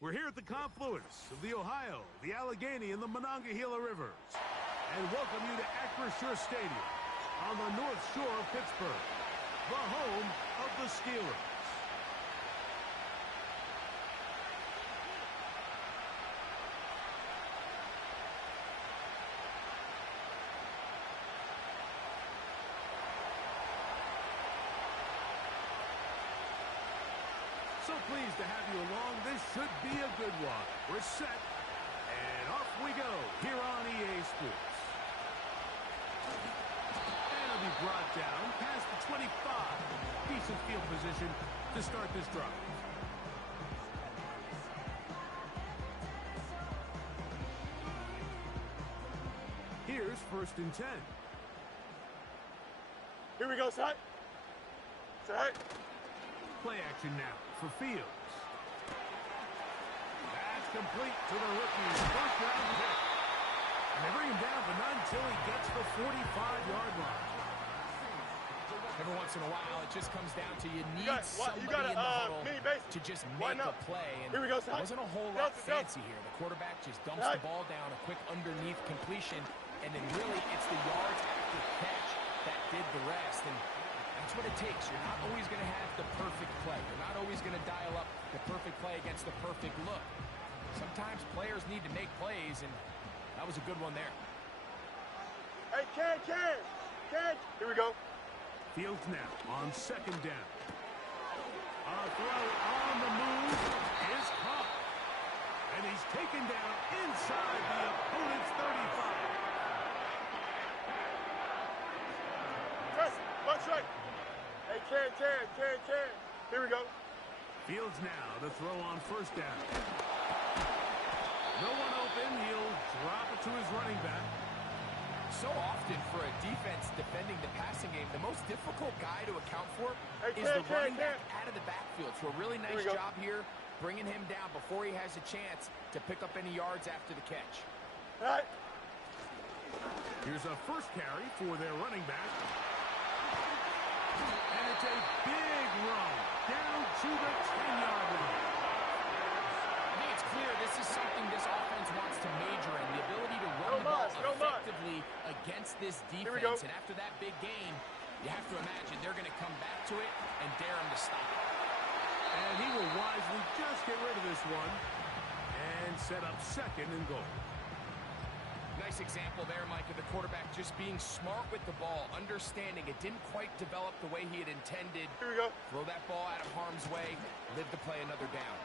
We're here at the confluence of the Ohio, the Allegheny, and the Monongahela Rivers, and welcome you to Acrisure Stadium on the North Shore of Pittsburgh, the home of the Steelers. So pleased to have you along. This should be a good one. We're set, and off we go here on EA Sports. And it'll be brought down past the 25. Decent field position to start this drive. Here's 1st and 10. Here we go, Set. Set. Play action now for Fields. That's complete to the rookie. First round pick. And they bring him down, but not until he gets the 45-yard line. Every once in a while, it just comes down to you need somebody in the huddle to just make a play. And here we go, it wasn't a whole lot fancy here. The quarterback just dumps the ball down, a quick underneath completion, and then really it's the yards after catch that did the rest. And that's what it takes. You're not always going to have the perfect play. You're not always going to dial up the perfect play against the perfect look. Sometimes players need to make plays, and that was a good one there. Hey, Ken. Here we go. Fields now on 2nd down. A throw on the move is caught. And he's taken down inside the opponent's 35. Press, punch right. Hey, Ken. Here we go. Fields now to throw on 1st down. No one open. He'll drop it to his running back. So often for a defense defending the passing game, the most difficult guy to account for is the running back out of the backfield. So a really nice job here, bringing him down before he has a chance to pick up any yards after the catch. All right. Here's a first carry for their running back. And it's a big run down to the 10-yard line. I think it's clear this is something this offense wants to major in, the ability to run the ball effectively against this defense. And after that big game, you have to imagine they're going to come back to it and dare him to stop it. And he will wisely just get rid of this one and set up 2nd and goal. Nice example there, Mike, of the quarterback just being smart with the ball, understanding it didn't quite develop the way he had intended. Here we go. Throw that ball out of harm's way, live to play another down.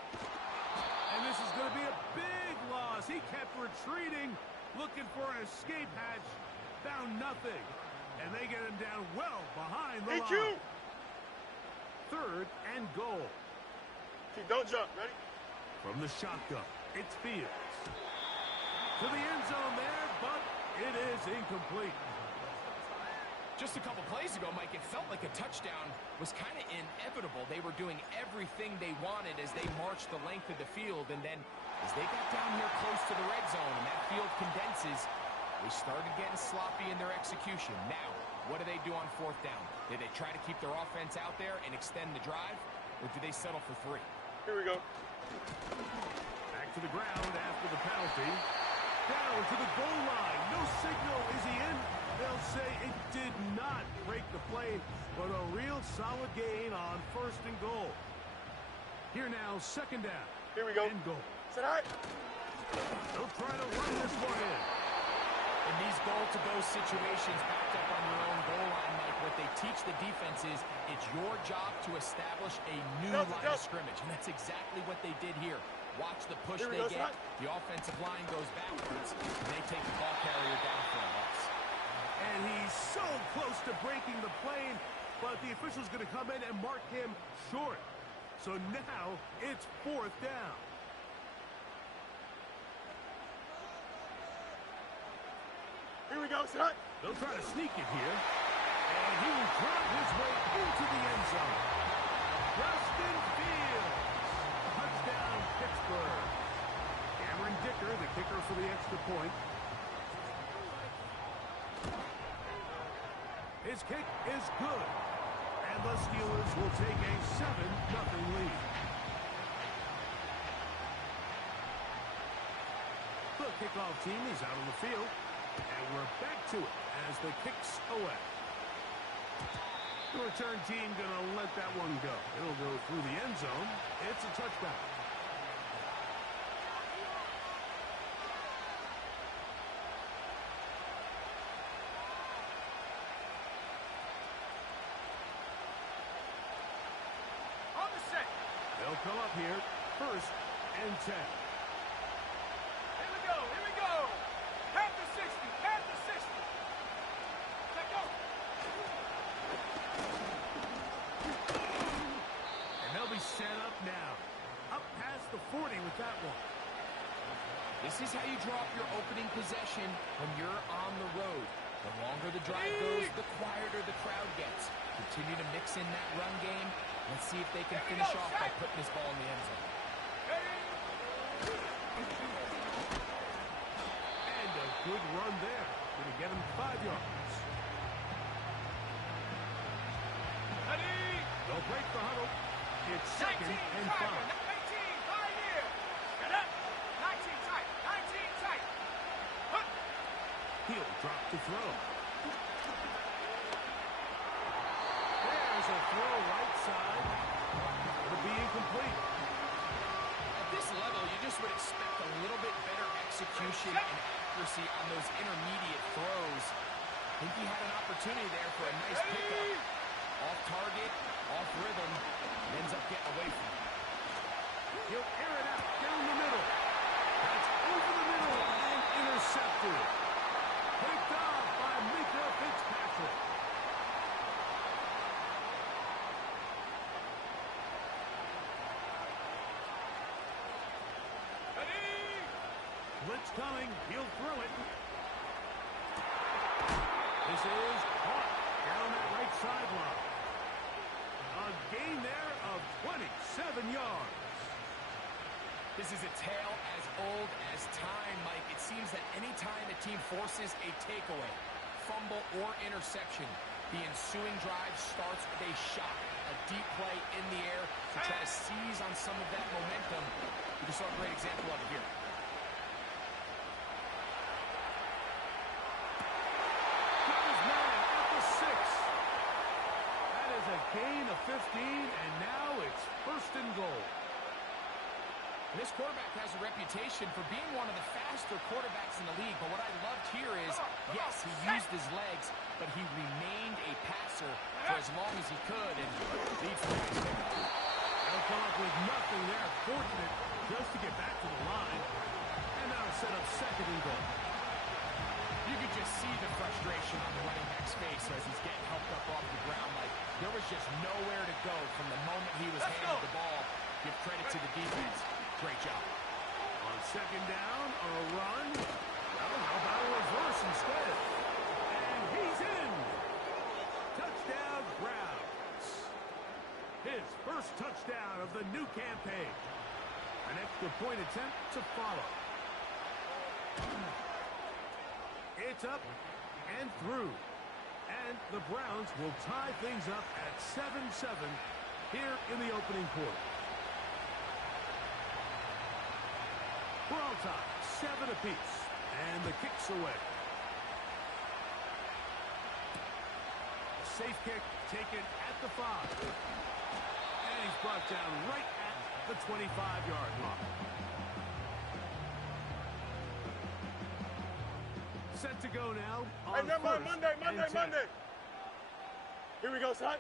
And this is going to be a big loss. He kept retreating, looking for an escape hatch, found nothing. And they get him down well behind the line. 3rd and goal. Don't jump. Ready? From the shotgun, it's Fields. To the end zone there, but it is incomplete. Just a couple plays ago, Mike, it felt like a touchdown was kind of inevitable. They were doing everything they wanted as they marched the length of the field. And then as they got down here close to the red zone and that field condenses, they started getting sloppy in their execution. Now, what do they do on 4th down? Did they try to keep their offense out there and extend the drive? Or do they settle for 3? Here we go. Back to the ground after the penalty. Down to the goal line. No signal. Is he in? They'll say it did not break the play, but a real solid gain on 1st and goal. Here now, 2nd down. Here we go. And goal. Set high. They'll try to run this one in. In these goal-to-go situations, backed up on your own goal line, Mike, what they teach the defense is it's your job to establish a new line of scrimmage, and that's exactly what they did here. Watch the push they get. The offensive line goes backwards, and they take the ball carrier down for a loss. And he's so close to breaking the plane, but the official's going to come in and mark him short. So now it's 4th down. Here we go, son. They'll try to sneak it here. And he will drive his way into the end zone. Justin Fields. Touchdown, Pittsburgh. Cameron Dicker, the kicker for the extra point. His kick is good. And the Steelers will take a 7-0 lead. kickoff team is out on the field. And we're back to it as the kick's away. The return team going to let that one go. It'll go through the end zone. It's a touchback. On the set. They'll come up here, 1st and 10. Here we go. Here we go. Half the 60. Half the 60. Let go. And they'll be set up now. Up past the 40 with that one. This is how you draw up your opening possession when you're on the road. The longer the drive goes, the quieter the crowd gets. Continue to mix in that run game. Let's see if they can finish off by putting this ball in the end zone. And a good run there. Going to get him 5 yards. Ready. They'll break the huddle. It's 2nd and 5. 19, right here. Get up. 19 tight. 19 tight. Huh. He'll drop to throw. There's a throw right side. It'll be incomplete. At this level, you just would expect a little bit better execution and accuracy on those intermediate throws. I think he had an opportunity there for a nice pickup. Off target, off rhythm, ends up getting away from it. He'll air it out down the middle. That's over the middle and intercepted. Picked off by Mika Fitzpatrick. Ready. Blitz coming. He'll throw it. This is caught down that right sideline. A gain there of 27 yards. This is a tale as old as time, Mike. It seems that any time a team forces a takeaway, fumble, or interception, the ensuing drive starts with a shot, a deep play in the air to try to seize on some of that momentum. We just saw a great example of it here. Gain of 15, and now it's 1st and goal. This quarterback has a reputation for being one of the faster quarterbacks in the league, but what I loved here is, yes, he used his legs, but he remained a passer for as long as he could, and leads the nice pick. They'll come up with nothing there. Fortunate just to get back to the line, and now set up 2nd and goal. You could just see the frustration on the running back's face as he's getting helped up off the ground. Like, there was just nowhere to go from the moment he was handed the ball. Give credit to the defense. Great job. On 2nd down, a run. Well, how about a reverse instead? And he's in. Touchdown, Browns. His 1st touchdown of the new campaign. An extra point attempt to follow. It's up and through. And the Browns will tie things up at 7-7 here in the opening quarter. We're all tied, 7 apiece. And the kick's away. A safe kick taken at the 5. And he's brought down right at the 25-yard line. Set to go now on Hey, never mind. Monday. Here we go, son.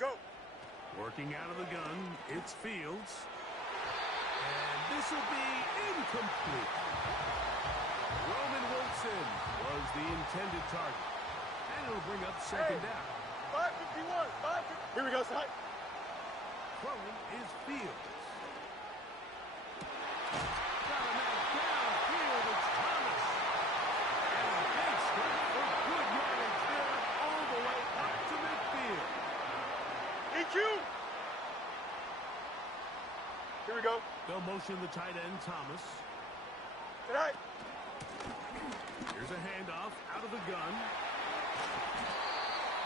Go. Working out of the gun, it's Fields. And this will be incomplete. Roman Wilson was the intended target. And it'll bring up 2nd down. 5:51. 5:50. Here we go, son. Throwing is Fields. Got a man downfield, it's Thomas. And a big step for good yardage there all the way up to midfield. EQ. Here we go. They'll motion the tight end, Thomas. Tonight. Here's a handoff out of the gun.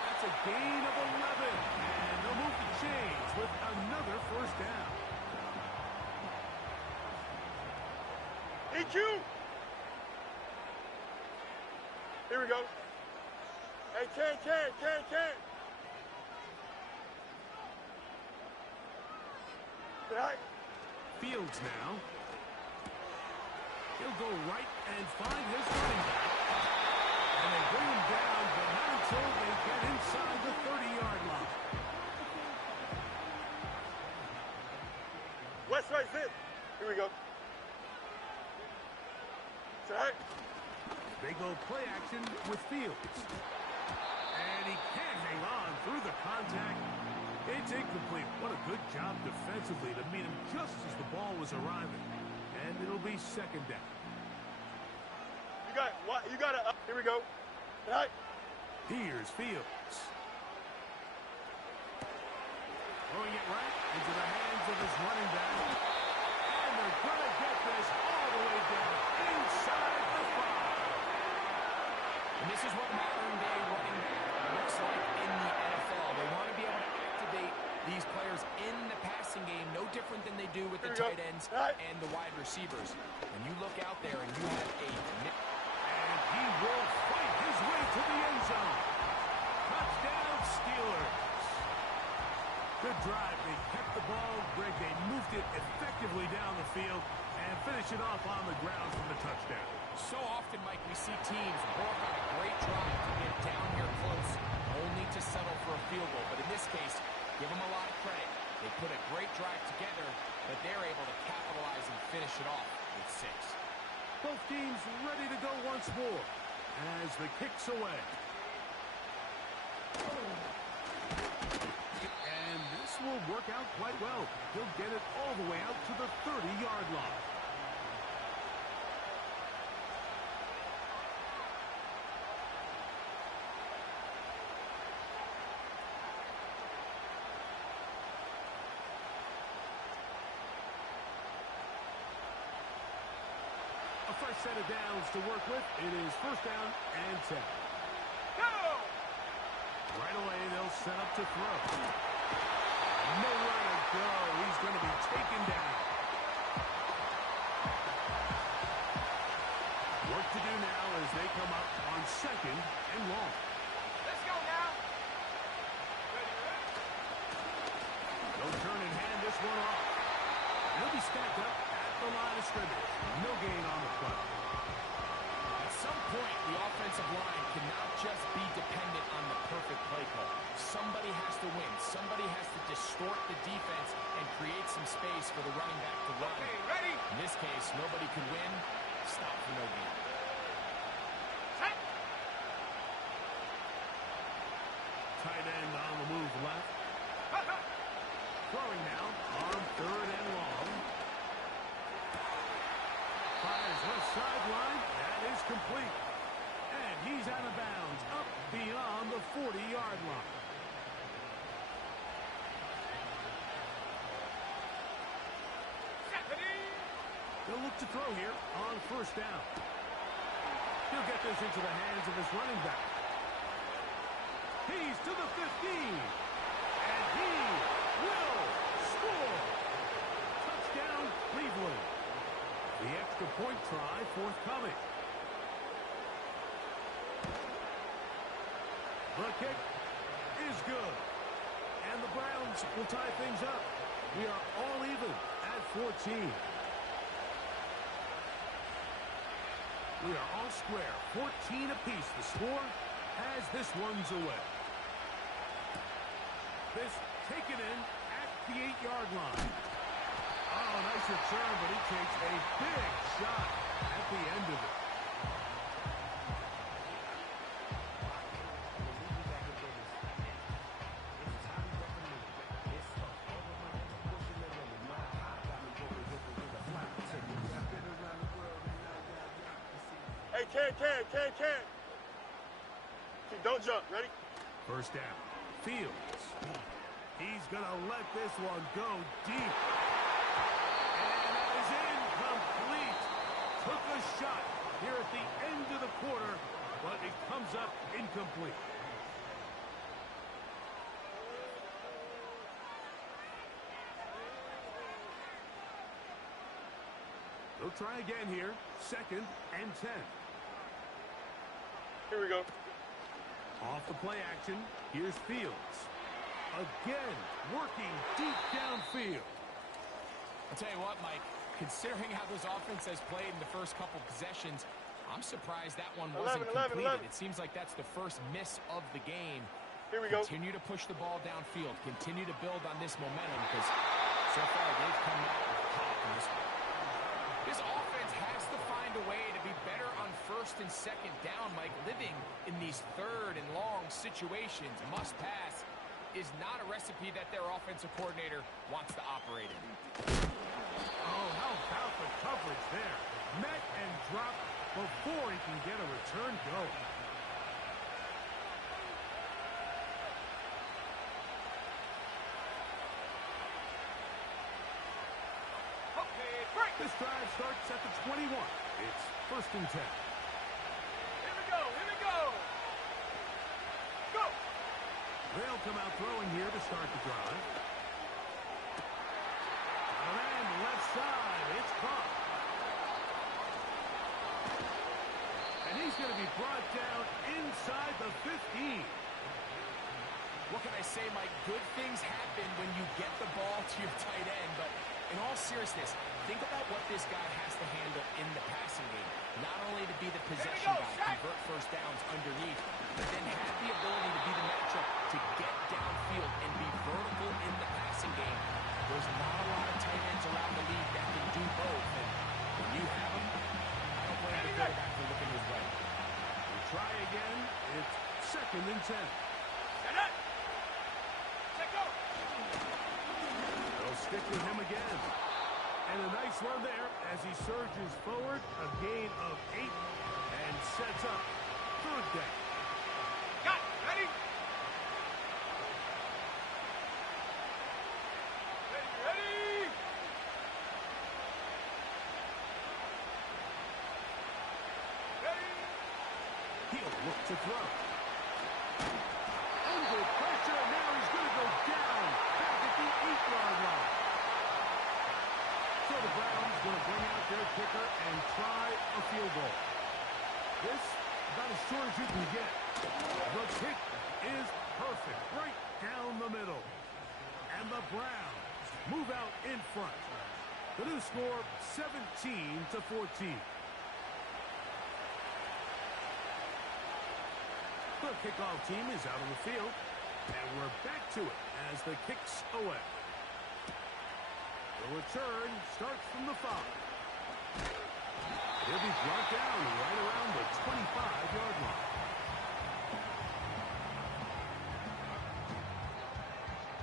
That's a gain of 11. And they'll move the chains with another 1st down. EQ! Here we go. Hey, Ken. Right. Fields now. He'll go right and find his running back. And they bring him down, but not until they get inside the 30-yard line. West right zip. Here we go. Right. They go play action with Fields. And he can't hang on through the contact. It's incomplete. What a good job defensively to meet him just as the ball was arriving. And it'll be second down. You got it. Here we go. Right. Here's Fields. Throwing it right into the hands of his running back. And they're going to get this all the way down inside the 5. And this is what modern-day running back looks like in the NFL. They want to be able to activate these players in the passing game, no different than they do with the tight ends and the wide receivers. When you look out there and you have a... And he will fight his way to the end zone. Touchdown, Steelers. Good drive. They kept the ball. Greg, they moved it effectively down the field and finish it off on the ground for the touchdown. So often, Mike, we see teams work on a great drive to get down here close, only to settle for a field goal. But in this case, give them a lot of credit. They put a great drive together, but they're able to capitalize and finish it off with 6. Both teams ready to go once more as the kick's away. And this will work out quite well. He'll get it all the way out to the 30-yard line. A fresh set of downs to work with. It is first down and 10. Go! Right away, they'll set up to throw. Nowhere to go. He's going to be taken down. Work to do now as they come up on second and long. Let's go now. No turn and hand this one off. He'll be stacked up at the line of scrimmage. No gain on the play. At some point, the offensive line cannot just be dependent on the perfect play call. Somebody has to win. Somebody has to distort the defense and create some space for the running back to run. Okay, ready? In this case, nobody could win. Stop for no gain. Set. Tight end on the move left. Throwing now on third and long. Fires left sideline. That is complete. And he's out of bounds up beyond the 40-yard line. They'll look to throw here on first down. He'll get this into the hands of his running back. He's to the 15. And he will score. Touchdown, Cleveland. The extra point try forthcoming. The kick is good. And the Browns will tie things up. We are all even at 14. We are all square. 14 apiece. The score as this one's away. This taken in at the 8-yard line. Oh, nice return, but he takes a big shot at the end of it. Hey, Ken. Don't jump. Ready? First down. Fields. He's going to let this one go deep. And that is incomplete. Took a shot here at the end of the quarter, but it comes up incomplete. He'll try again here. 2nd and 10. Here we go. Off the play action, here's Fields. Again, working deep downfield. I'll tell you what, Mike, considering how this offense has played in the first couple possessions, I'm surprised that one wasn't completed. It seems like that's the first miss of the game. Here we go. Continue to push the ball downfield. Continue to build on this momentum because so far they've come out with hot in this one. This offense has to find a way to be better on 1st and 2nd down, Mike. Living in these 3rd and long situations, must pass, is not a recipe that their offensive coordinator wants to operate in. Oh, how about the coverage there? Met and dropped before he can get a return going. Okay, break. This drive starts at the 21. It's 1st and 10. Here we go. Here we go. Go. They'll come out throwing here to start the drive. Around the left side, it's caught. And he's going to be brought down inside the 15. What can I say, Mike? Good things happen when you get the ball to your tight end, but in all seriousness, think about what this guy has to handle in the passing game. Not only to be the possession guy, convert first downs underneath, but then have the ability to be the matchup to get downfield and be vertical in the passing game. There's not a lot of tight ends around the league that can do both, and when you have them, I don't blame the quarterback for looking his way. We try again. It's 2nd and 10. Set up. Set go. They'll stick with him again. And a nice run there as he surges forward. A gain of 8 and sets up 3rd down. Got it. Ready? Ready. Ready. He'll look to throw. Under pressure, now he's going to go down. Back at the 8-yard line. So the Browns going to bring out their kicker and try a field goal. This, about as short as you can get. The kick is perfect, right down the middle. And the Browns move out in front. The new score, 17-14. The kickoff team is out on the field, and we're back to it as the kick's away. The return starts from the 5. He'll be brought down right around the 25-yard line.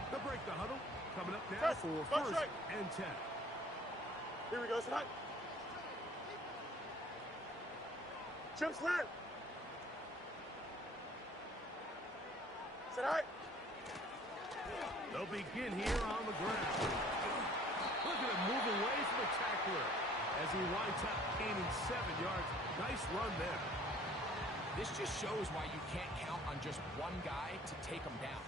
They'll break the huddle. Coming up now for 1st and 10. Here we go, son. Chip slant. Sit high. They'll begin here on the ground. Look at him move away from the tackler as he winds up gaining 7 yards. Nice run there. This just shows why you can't count on just one guy to take him down.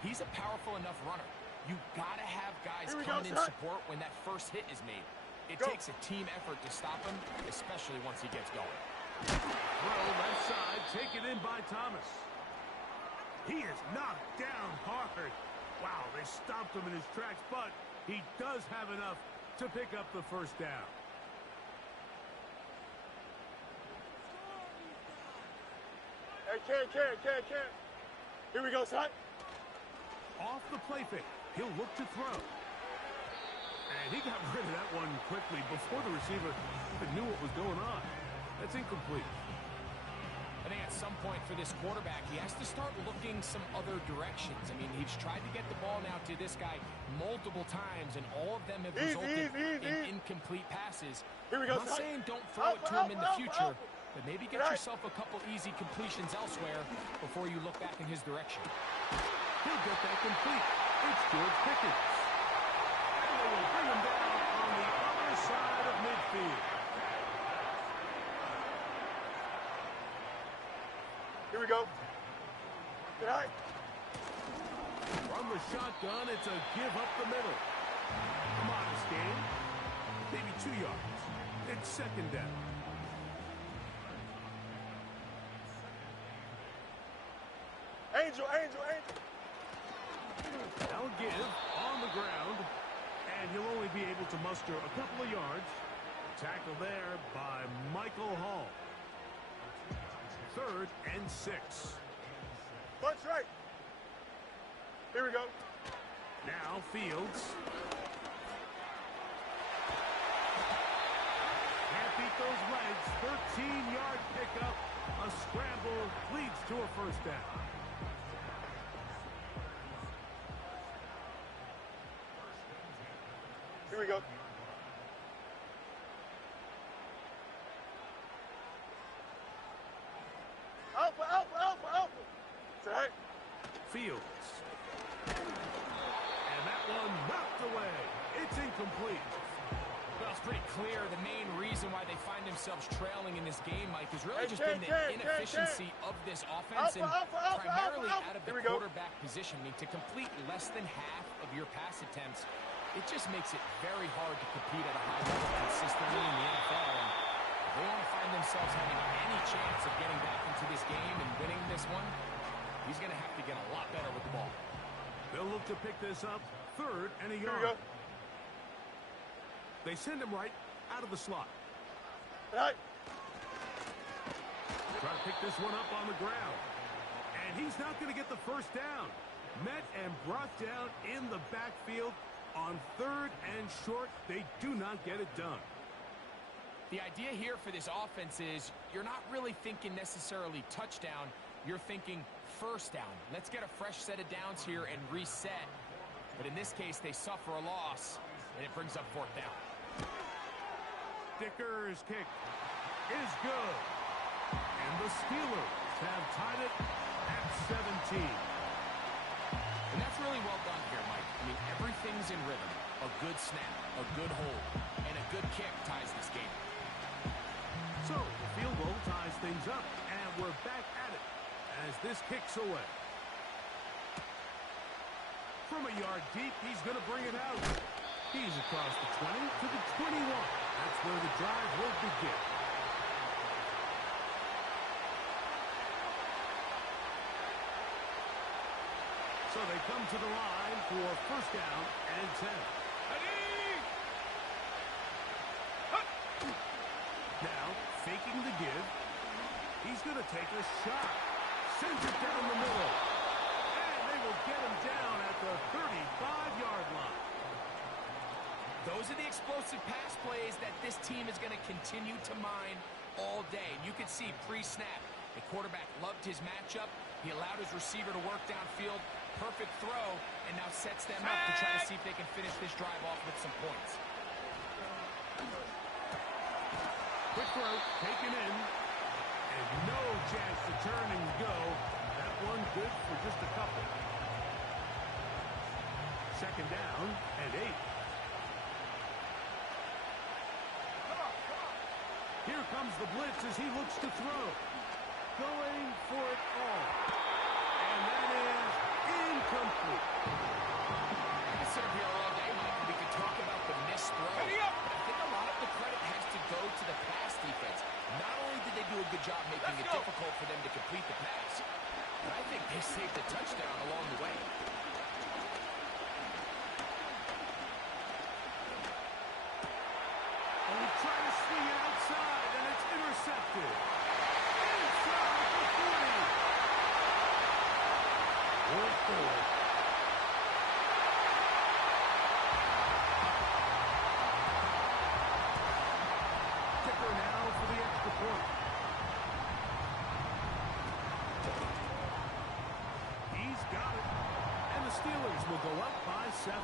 He's a powerful enough runner. You've got to have guys come in support when that first hit is made. It takes a team effort to stop him, especially once he gets going. Throw left side, taken in by Thomas. He is knocked down hard. Wow, they stopped him in his tracks, but he does have enough to pick up the 1st down. Hey, can't. Here we go, son. Off the play fake, he'll look to throw. And he got rid of that one quickly before the receiver even knew what was going on. That's incomplete. I think at some point for this quarterback, he has to start looking some other directions. I mean, he's tried to get the ball now to this guy multiple times, and all of them have resulted in incomplete passes. Here we go, I'm not saying don't throw it to him in the future, but maybe get yourself a couple easy completions elsewhere before you look back in his direction. He'll get that complete. It's George Pickens. And they will bring him down on the other side of midfield. Here we go. Good eye. From the shotgun, it's a give up the middle. A modest gain. Maybe 2 yards. It's second down. Angel. They'll give on the ground, and he'll only be able to muster a couple of yards. Tackle there by Michael Hall. 3rd and 6. Punch right. Here we go. Now Fields. Can't beat those legs. 13-yard pickup. A scramble leads to a first down. Here we go. Alpha. Say hey. Fields. And that one knocked away. It's incomplete. Well, it's pretty clear the main reason why they find themselves trailing in this game, Mike, has really just Hey, been the inefficiency of this offense and primarily out of the quarterback position. I mean, to complete less than half of your pass attempts, it just makes it very hard to compete at a high level consistently in the NFL. And if they want to find themselves having any chance of getting back into this game and winning this one, he's going to have to get a lot better with the ball. They'll look to pick this up. 3rd and a Here we go. yard. They send him right out of the slot. Right. Try to pick this one up on the ground. And he's not going to get the first down. Met and brought down in the backfield on 3rd and short. They do not get it done. The idea here for this offense is you're not really thinking necessarily touchdown. You're thinking first down. Let's get a fresh set of downs here and reset. But in this case, they suffer a loss, and it brings up 4th down. Dicker's kick is good. And the Steelers have tied it at 17. And that's really well done here, Mike. I mean, everything's in rhythm. A good snap, a good hold, and a good kick ties this game. So, the field goal ties things up, and we're back at it as this kicks away. From a yard deep, he's going to bring it out. He's across the 20 to the 21. That's where the drive will begin. So they come to the line for first down and 10. Now, faking the give. He's going to take a shot. Sends it down the middle. And they will get him down at the 35-yard line. Those are the explosive pass plays that this team is going to continue to mine all day. And you can see pre-snap, the quarterback loved his matchup. He allowed his receiver to work downfield. Perfect throw, and now sets them up to try to see if they can finish this drive off with some points. Quick throw, taken in, and no chance to turn and go. That one good for just a couple. Second down and 8. Here comes the blitz as he looks to throw. Going for it all. And that is incomplete. I can sit up here all day, Mike, and we can talk about the missed throw. But I think a lot of the credit has to go to the pass defense. Not only did they do a good job making it difficult for them to complete the pass, but I think they saved a touchdown along the way. And we try to swing it outside, and it's intercepted. Inside the 40. Fourth forward. Kicker now for the extra point. He's got it. And the Steelers will go up by 7.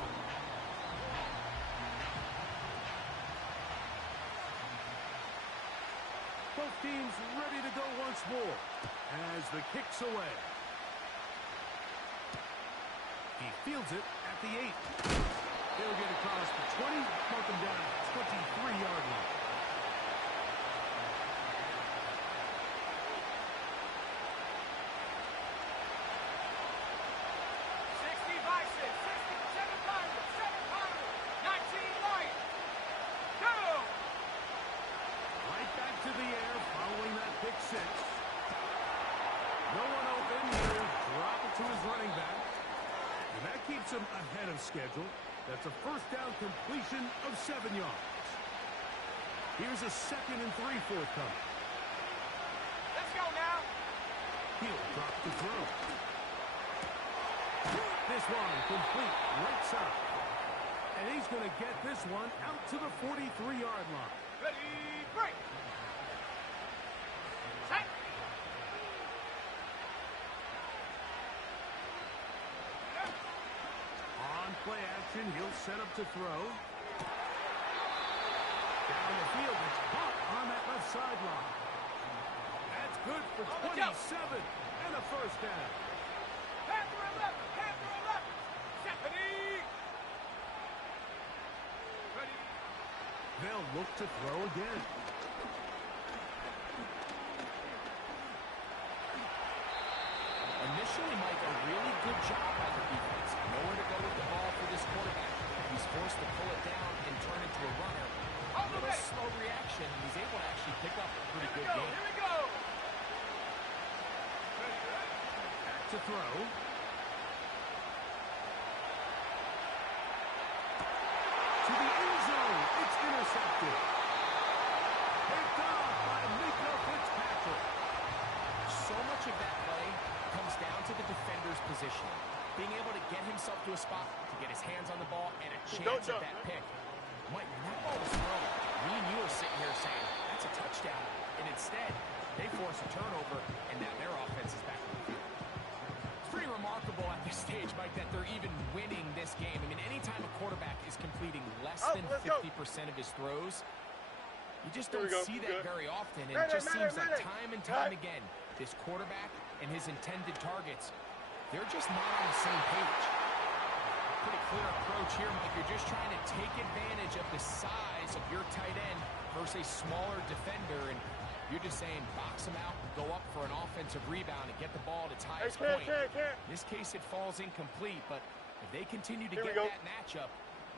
Both teams ready to go once more as the kick's away. He fields it at the 8. He'll get across the 20, mark him down at the 23-yard line. puts him ahead of schedule. That's a first down completion of 7 yards. Here's a 2nd and 3 forthcoming. Let's go now. He'll drop to throw. This one complete right side. And he's going to get this one out to the 43-yard line. Ready, break. Set. On play action, he'll set up to throw. Down the field, it's caught on that left sideline. That's good for 27 and a first down. Panther 11, Panther 11. Set. Ready. Ready. They'll look to throw again. Initially, Mike, a really good job by the defense. Nowhere to go with the ball for this quarterback. He's forced to pull it down and turn into a runner. A little slow reaction, and he's able to actually pick up a pretty good game. Here we go. Back to throw. To the end zone. It's intercepted. Picked off by Minkah Fitzpatrick. So much of that play comes down to the defender's position. Being able to get himself to a spot, to get his hands on the ball, and a chance at that pick. Mike, when that ball was thrown, me and you are sitting here saying, that's a touchdown. And instead, they force a turnover, and now their offense is back on the field. It's pretty remarkable at this stage, Mike, that they're even winning this game. I mean, anytime a quarterback is completing less than 50% of his throws, you just don't see that very often. And it just seems like time and time again, this quarterback and his intended targets, they're just not on the same page. Pretty clear approach here, Mike. You're just trying to take advantage of the size of your tight end versus a smaller defender, and you're just saying box him out, go up for an offensive rebound, and get the ball at its highest point. In this case, it falls incomplete, but if they continue to get that matchup,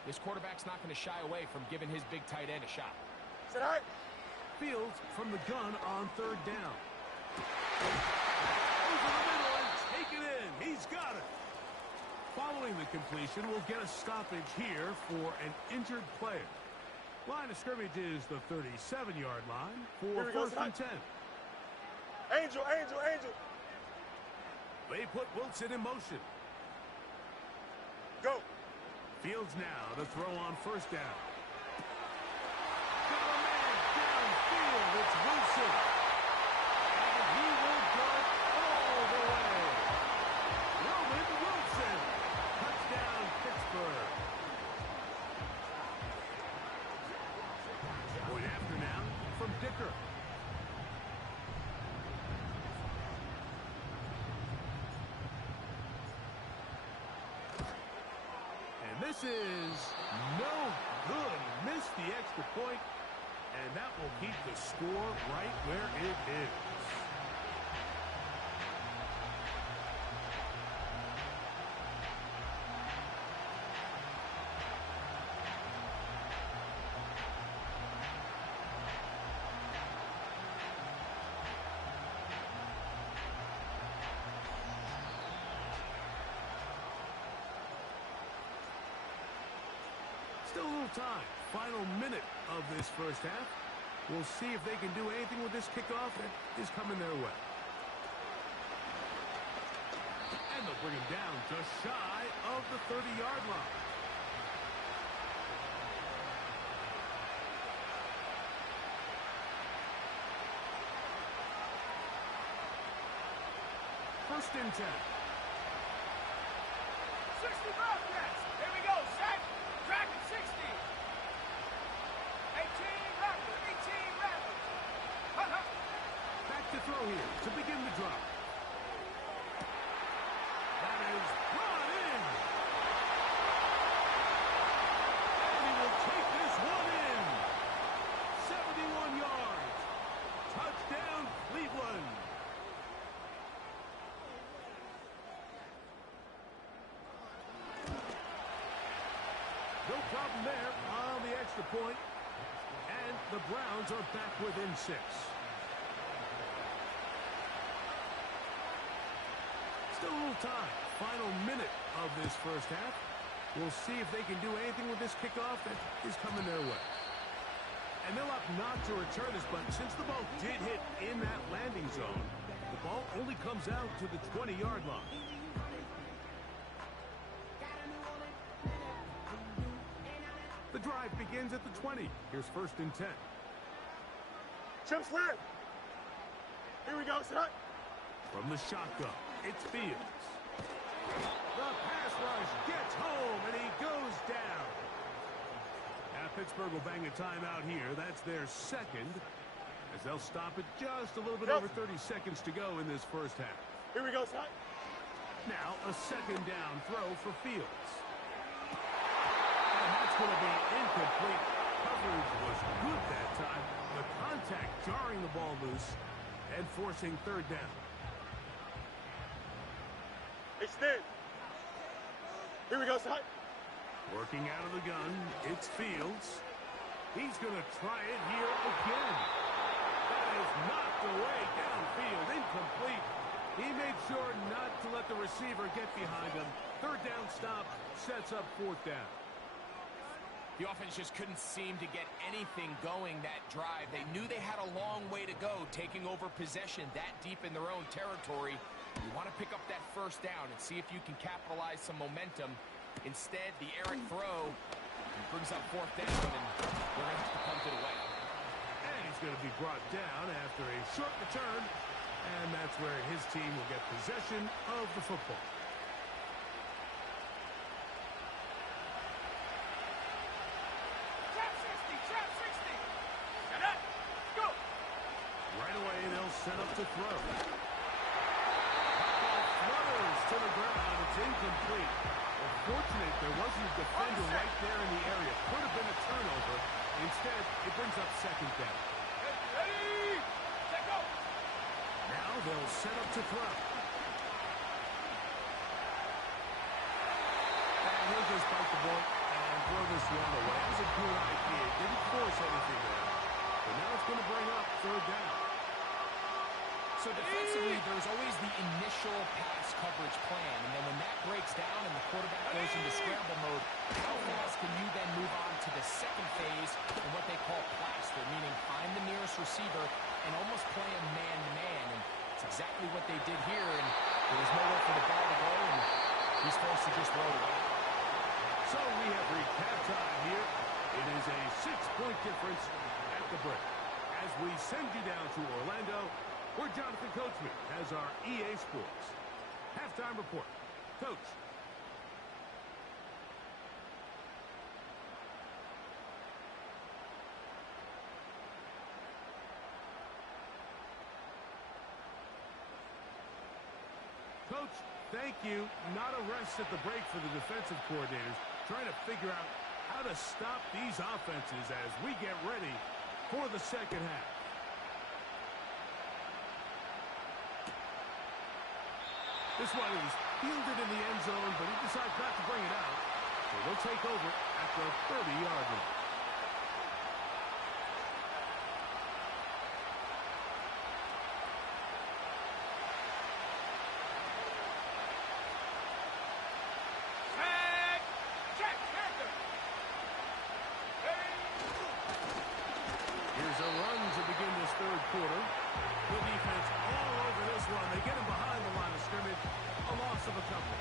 this quarterback's not going to shy away from giving his big tight end a shot. Fields from the gun on 3rd down. Over the middle and take it in. He's got it. Following the completion, we'll get a stoppage here for an injured player. Line of scrimmage is the 37-yard line for 1st and 10. Angel. They put Wilson in motion. Go. Fields now to throw on 1st down. Got a man downfield. It's Wilson. And he will go all the way. Roman Wilson. Touchdown, Pittsburgh. Point after now from Dicker. And this is no good. Missed the extra point, and that will keep the score right where it is. Still a little time. Final minute of this first half. We'll see if they can do anything with this kickoff that is coming their way. And they'll bring him down just shy of the 30-yard line. First and 10. 60 Bobcats. Here we go. Set. Track at 60. 18 rapid. 18 rapid. Back to throw here to begin the drop. That is brought in. And he will take this one in. 71 yards. Touchdown, Cleveland. No problem there on the extra point. And the Browns are back within 6. Still a little time. Final minute of this first half. We'll see if they can do anything with this kickoff that is coming their way. And they'll opt not to return this, but since the ball did hit in that landing zone, the ball only comes out to the 20-yard line. The drive begins at the 20. Here's 1st and 10. Chip slip. Here we go, son. From the shotgun, it's Fields. The pass rush gets home, and he goes down. Now Pittsburgh will bang a timeout here. That's their second, as they'll stop it just a little bit over 30 seconds to go in this first half. Here we go, son. Now a 2nd down throw for Fields. And that's going to be incomplete. Coverage was good that time. The contact jarring the ball loose and forcing 3rd down. Extend. Here we go, son. Working out of the gun, it's Fields. He's going to try it here again. That is knocked away downfield, incomplete. He made sure not to let the receiver get behind him. 3rd down stop sets up 4th down. The offense just couldn't seem to get anything going that drive. They knew they had a long way to go, taking over possession that deep in their own territory. You want to pick up that 1st down and see if you can capitalize some momentum. Instead, the errant throw brings up 4th down, and they're going to have to punt it away. And he's going to be brought down after a short return, and that's where his team will get possession of the football. Trap 60. Shut up. Go. Right away, they'll set up to throw. Flutters to the ground. It's incomplete. Fortunate there wasn't a defender right there in the area. Could have been a turnover. Instead, it brings up 2nd down. Ready. Set go. Now they'll set up to throw. And he'll just bite the ball and throw this one away. It was a good idea. Didn't force anything there. But now it's going to bring up 3rd down. So defensively, there's always the initial pass coverage plan, and then when that breaks down and the quarterback goes into scramble mode, how fast can you then move on to the 2nd phase in what they call plaster, meaning find the nearest receiver and almost play him man-to-man, and it's exactly what they did here, and there was nowhere for the ball to go, and he's forced to just roll away. So we have reached halftime here. It is a 6-point difference at the break. As we send you down to Orlando, where Jonathan Coachman has our EA Sports halftime report. Coach. Coach, thank you. Not a rest at the break for the defensive coordinators, trying to figure out how to stop these offenses as we get ready for the 2nd half. This one is fielded in the end zone, but he decides not to bring it out. So they'll take over at the 30-yard line. Check. Panther. Ready. Here's a run to begin this 3rd quarter. Good defense all over this one. They get him behind the line of scrimmage. A loss of a couple.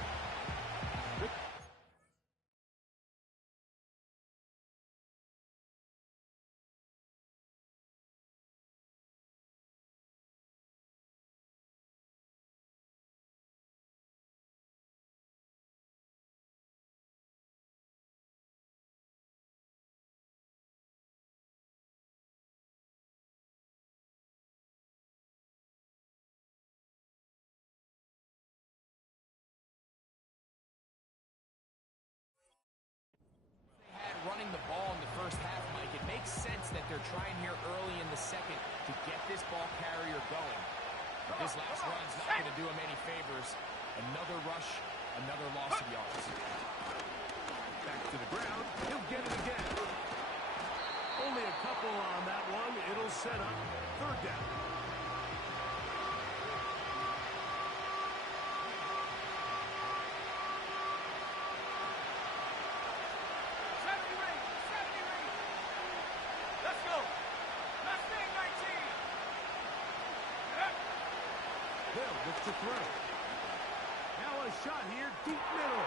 Running the ball in the first half, Mike, it makes sense that they're trying here early in the 2nd to get this ball carrier going. But this last run's not going to do him any favors. Another rush, another loss of yards. Back to the ground. He'll get it again. Only a couple on that one. It'll set up 3rd down. They'll look to throw. Now a shot here, deep middle.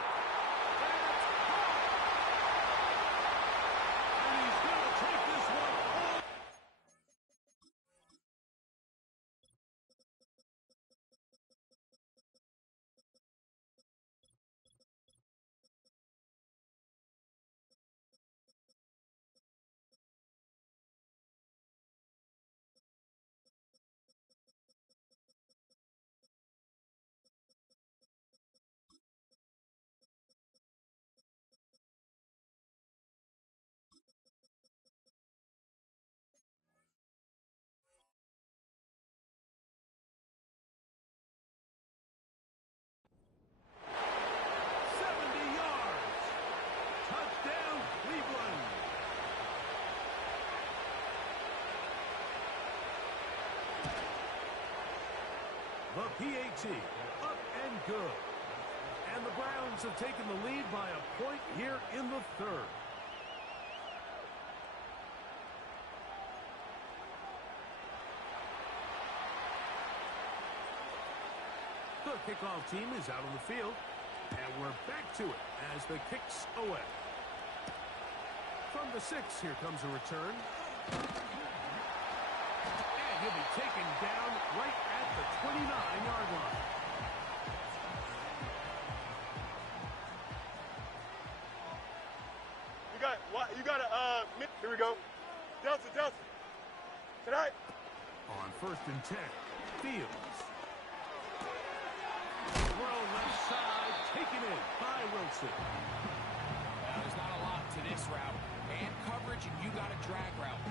And he's going to take this one all. The PAT, up and good. And the Browns have taken the lead by a point here in the third. The kickoff team is out on the field. And we're back to it as the kick's away. From the 6, here comes a return. And he'll be taken down right at the 29-yard line. Here we go. Delta. Tonight. On 1st and 10, Fields. Throw left side, taken in by Wilson. There's not a lot to this route. Man coverage, and you got a drag route.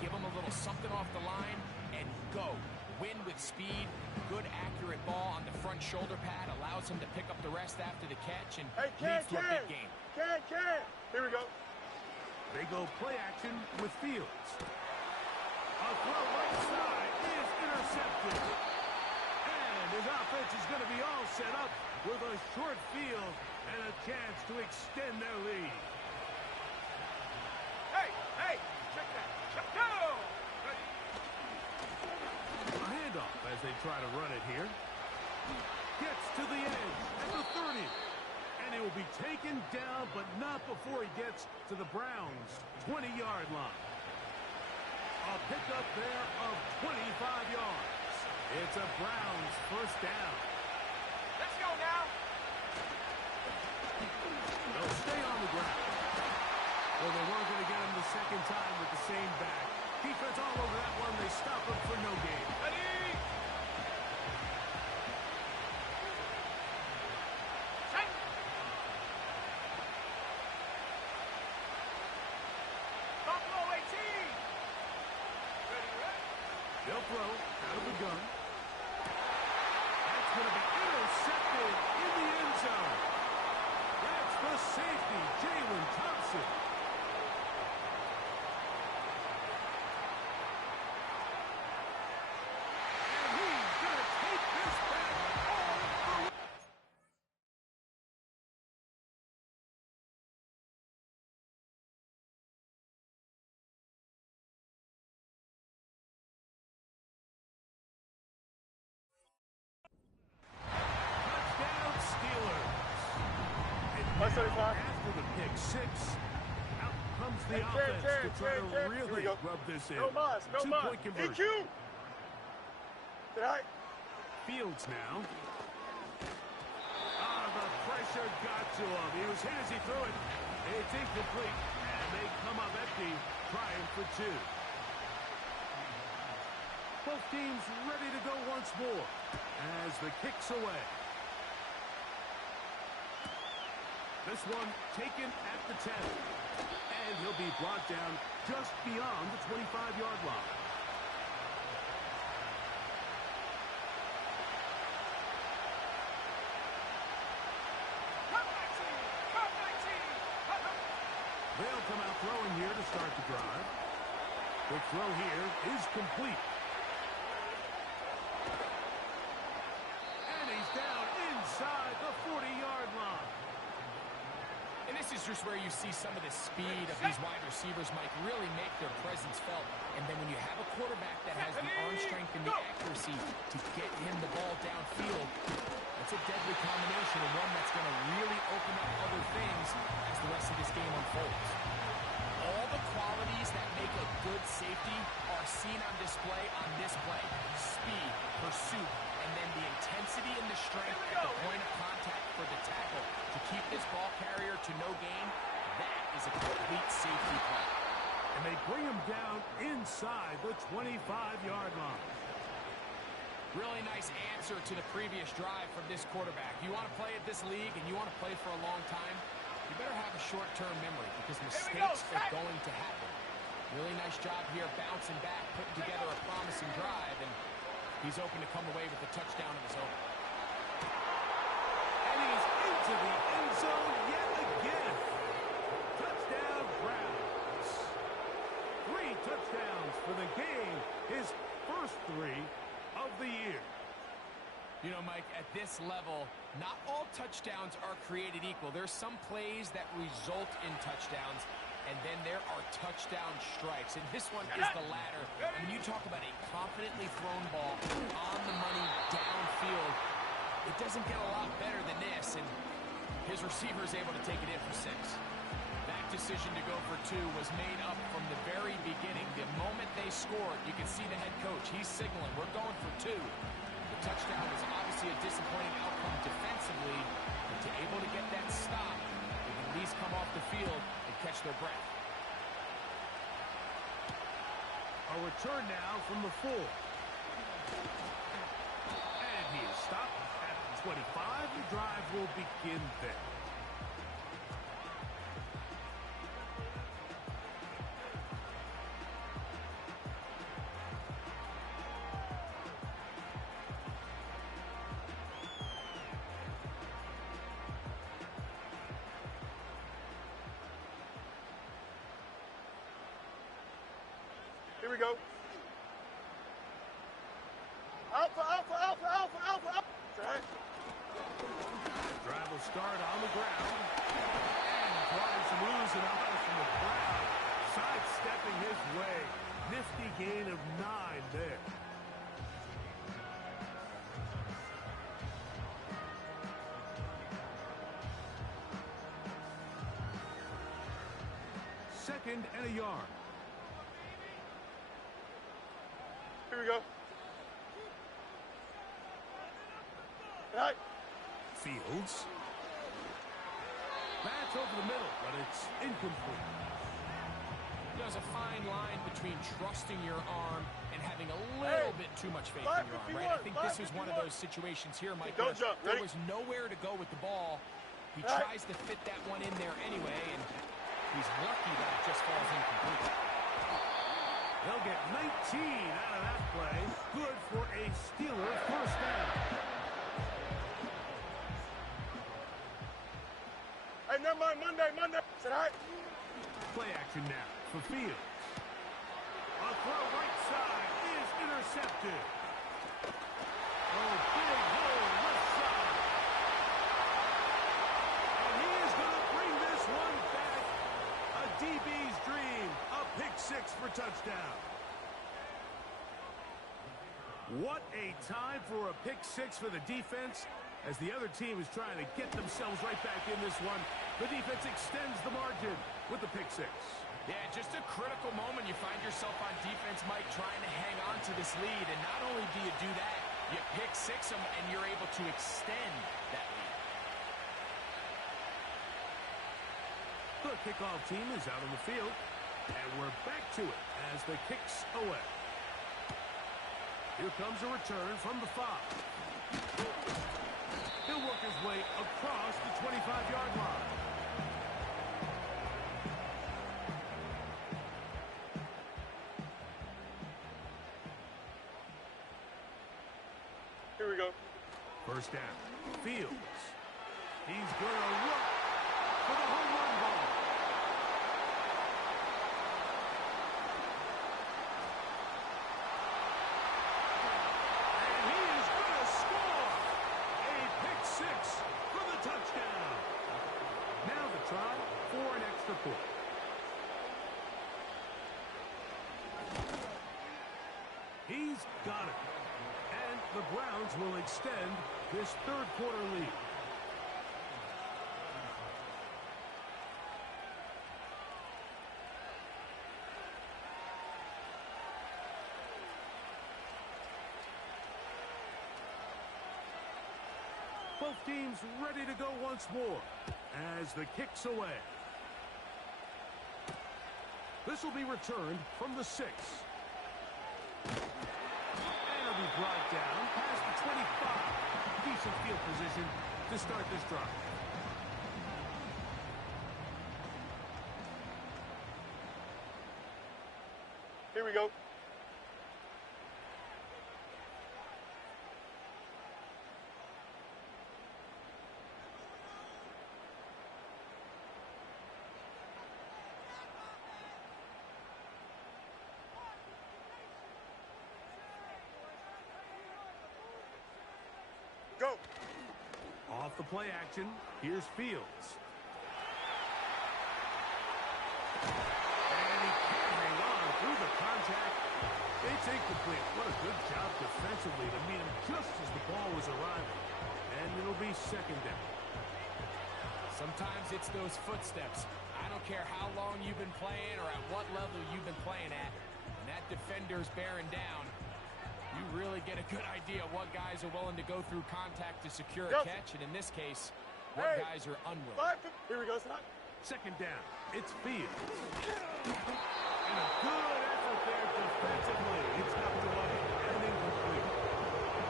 Give him a little something off the line and go. Win with speed. Good, accurate ball on the front shoulder pad. Allows him to pick up the rest after the catch and leads to a big game. Here we go. They go play action with Fields. A throw right side is intercepted. And his offense is going to be all set up with a short field and a chance to extend their lead. Hey, check that. Go! A handoff as they try to run it here. Gets to the edge at the 30. And he will be taken down, but not before he gets to the Browns' 20-yard line. A pickup there of 25 yards. It's a Browns first down. Let's go now. They'll stay on the ground. Well, they weren't going to get him the second time with the same back. Defense all over that one. They stop him for no gain. Ready? They'll throw out of the gun. That's going to be intercepted in the end zone. That's the safety, Jalen Thompson. And he's going to take this back all the way. Touchdown Steelers. And now, after the pick 6, out comes the offense to try to really rub this in. No mas. Two-point conversion. EQ. Tonight. Fields now. The pressure got to him. He was hit as he threw it. It's incomplete. And they come up empty, trying for 2. Both teams ready to go once more as the kick's away. This one taken at the 10. And he'll be brought down just beyond the 25-yard line. They'll come out throwing here to start the drive. The throw here is complete. And he's down inside the 40-yard line. And this This is just where you see some of the speed of these wide receivers, Mike, really make their presence felt. And then when you have a quarterback that has the arm strength and the accuracy to get him the ball downfield, that's a deadly combination, and one that's going to really open up other things as the rest of this game unfolds. All the qualities that make a good safety are seen on display on this play. Speed, pursuit, and then the intensity and the strength at the point of contact for the tackle to keep this ball carrier to no gain. That is a complete safety play. And they bring him down inside the 25-yard line. Really nice answer to the previous drive from this quarterback. You want to play at this league and you want to play for a long time, you better have a short-term memory because mistakes are going to happen. Really nice job here bouncing back, putting together a promising drive, and he's open to come away with a touchdown of his own. And he's into the end zone yet again. Touchdown, Browns. 3 touchdowns for the game. His first 3 of the year. You know, Mike, at this level, not all touchdowns are created equal. There's some plays that result in touchdowns, and then there are touchdown strikes. And this one is the latter. When you talk about a confidently thrown ball on the money downfield, it doesn't get a lot better than this, and his receiver is able to take it in for 6. That decision to go for 2 was made up from the very beginning. The moment they scored, you can see the head coach. He's signaling, we're going for 2. The touchdown was obviously a disappointing outcome defensively, but to able to get that stop, they can at least come off the field and catch their breath. A return now from the 4. And he is stopped at the 25. The drive will begin there. Here we go. Alpha, alpha, alpha, alpha, alpha, alpha. Right. Drive will start on the ground. And trying to lose an eye from the crowd. Sidestepping his way. Nifty gain of 9 there. Second and a yard. Here we go. Right. Fields. That's over the middle, but it's incomplete. There's a fine line between trusting your arm and having a little bit too much faith in your arm, right? I think this was one of those situations here, Mike, where there was nowhere to go with the ball. He tries to fit that one in there anyway, and he's lucky that it just falls incomplete. They'll get 19 out of that play. Good for a Steeler first down. Hey, never mind, Monday. Said all right. Play action now for Fields. A throw right side is intercepted. Oh, big hole left side. And he is going to bring this one back. A DB's dream. A pick 6 for touchdown. What a time for a pick 6 for the defense. As the other team is trying to get themselves right back in this one, the defense extends the margin with the pick 6. Yeah, just a critical moment. You find yourself on defense, Mike, trying to hang on to this lead. And not only do you do that, you pick 6 them, and you're able to extend that lead. The kickoff team is out on the field, and we're back to it as the kicks away. Here comes a return from the 5. He'll work his way across the 25-yard line. Here we go. First down. Fields. He's going to look for the home run ball. And he is going to score. A pick 6 for the touchdown. Now the try He's got it. And the Browns will extend this third quarter lead. Both teams ready to go once more as the kick's away. This will be returned from the 6. And it'll be brought down past the 25. Decent field position to start this drive. Here we go. Go. Off the play action, here's Fields. And he can't hang on through the contact. It's incomplete. What a good job defensively to meet him just as the ball was arriving. And it'll be second down. Sometimes it's those footsteps. I don't care how long you've been playing or at what level you've been playing at. When that defender's bearing down, you really get a good idea of what guys are willing to go through contact to secure a catch, and in this case, what guys are unwilling. Here we go, son. Second down. It's Fields. And a good effort there defensively. It's knocked away and incomplete.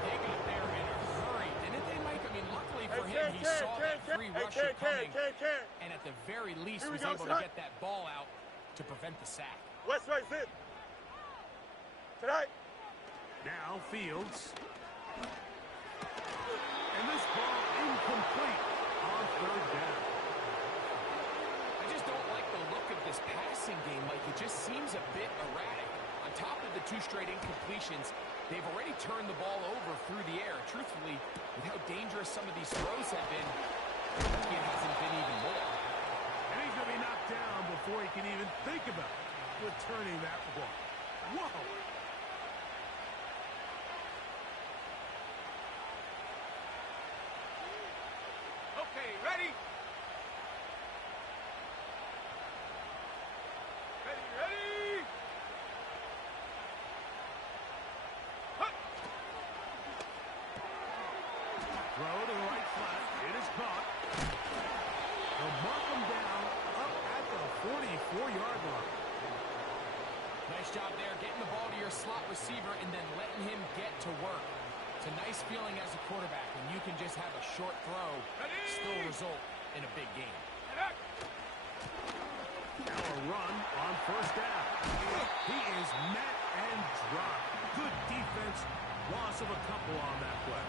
They got there in a hurry, didn't they, Mike? I mean, luckily for him, he saw that free rusher coming, and at the very least was able to get that ball out to prevent the sack. West right, sit. Tonight. Now Fields. And this ball incomplete on third down. I just don't like the look of this passing game, Mike. It just seems a bit erratic. On top of the 2 straight incompletions, they've already turned the ball over through the air. Truthfully, with how dangerous some of these throws have been, it hasn't been even more. And he's going to be knocked down before he can even think about returning that ball. Whoa! Okay, ready? Ready? Hut. Throw to the right flat. It is caught. They'll mark him down up at the 44-yard line. Nice job there, getting the ball to your slot receiver and then letting him get to work. It's a nice feeling as a quarterback when you can just have a short throw, still result in a big game. Now a run on first down. He is met and dropped. Good defense. Loss of a couple on that play.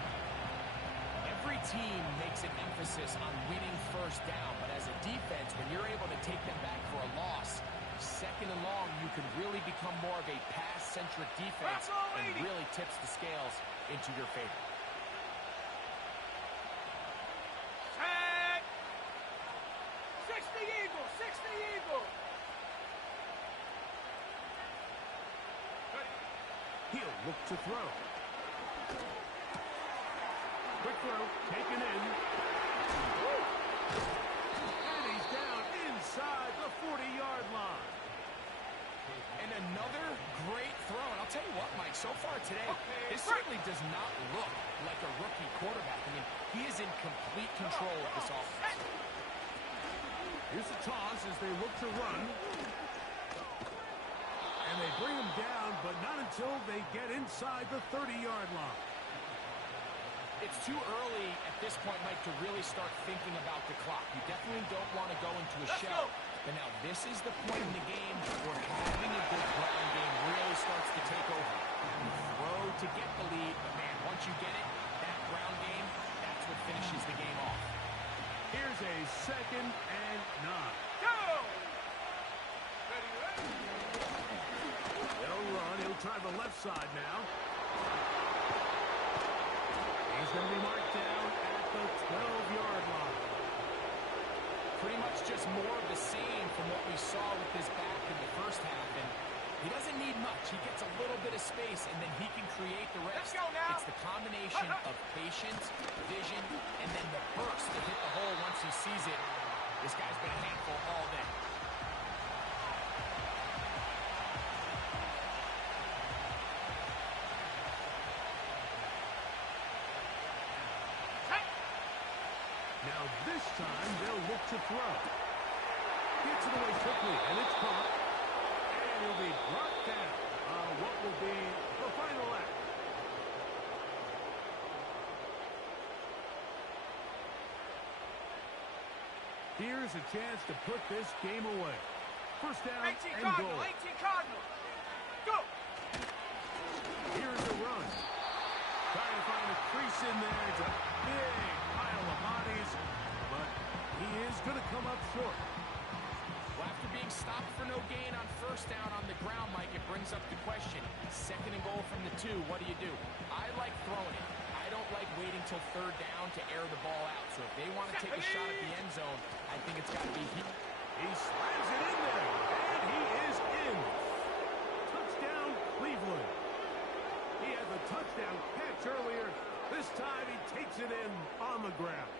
Every team makes an emphasis on winning first down, but as a defense, when you're able to take them back for a loss, second and long, you can really become more of a pass-centric defense and really tips the scales into your favor. Set. 60 Eagle, 60 Eagle. He'll look to throw. Quick throw, taken in. And he's down inside the 40-yard line. And another great throw. And I'll tell you what, Mike, so far today, this certainly does not look like a rookie quarterback. I mean, he is in complete control of this offense. Here's a toss as they look to run. And they bring him down, but not until they get inside the 30-yard line. It's too early at this point, Mike, to really start thinking about the clock. You definitely don't want to go into a shell. But now this is the point in the game where having a good ground game really starts to take over. You throw to get the lead, but man, once you get it, that ground game, that's what finishes the game off. Here's a 2nd and 9. Go! Ready? They'll run. He'll try the left side now. He's going to be marked down at the 12-yard line. Pretty much just more of the same from what we saw with this back in the first half. And He doesn't need much. He gets a little bit of space, and then he can create the rest. Let's go now. It's the combination of patience, vision, and then the burst to hit the hole once he sees it. This guy's been a handful all day. Now this time they'll look to throw. Gets it away quickly, and it's caught. And he'll be brought down on what will be the final act. Here's a chance to put this game away. First down 18 and Cardinal, goal. 18 Cardinal. Go! Here's a run. Trying to find a crease in there. It's a big pile of bodies, but he is going to come up short. Well, after being stopped for no gain on first down on the ground, Mike, it brings up the question. Second and goal from the 2, what do? I like throwing it. I don't like waiting till third down to air the ball out. So if they want to take a shot at the end zone, I think it's got to be he. He slams it in there, and he is in. Touchdown, Cleveland. He had the touchdown catch earlier. This time he takes it in on the ground.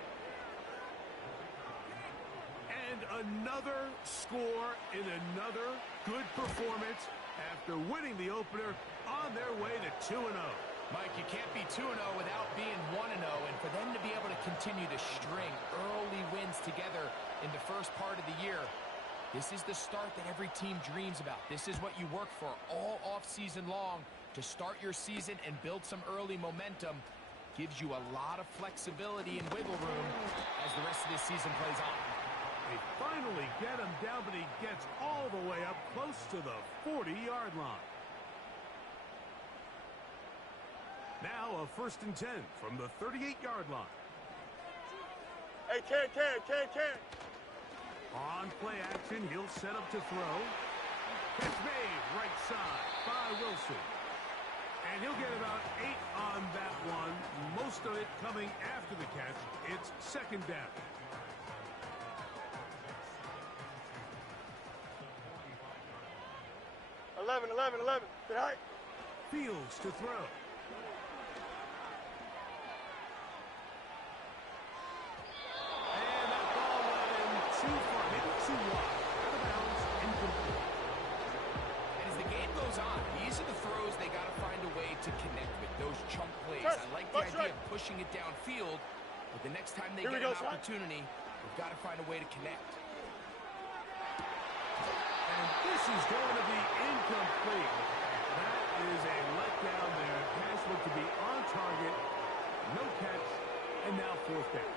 And another score in another good performance after winning the opener on their way to 2-0. Mike, you can't be 2-0 without being 1-0, and for them to be able to continue to string early wins together in the first part of the year, this is the start that every team dreams about. This is what you work for all offseason long to start your season and build some early momentum. Gives you a lot of flexibility and wiggle room as the rest of this season plays on. They finally get him down, but he gets all the way up close to the 40-yard line. Now a 1st and 10 from the 38-yard line. Hey, Ken. On play action, he'll set up to throw. Catch made right side by Wilson. And he'll get about 8 on that one. Most of it coming after the catch. It's 2nd down. Eleven. Good night. Fields to throw. And that ball went in too far. Maybe too wide. Out of bounds. Incomplete. And as the game goes on, these are the throws they got to find a way to connect with. Those chunk plays. I like the idea of pushing it downfield, but the next time they get an opportunity, we've got to find a way to connect. And this is going to be incomplete. That is a letdown there. Pass looked to be on target. No catch. And now 4th down.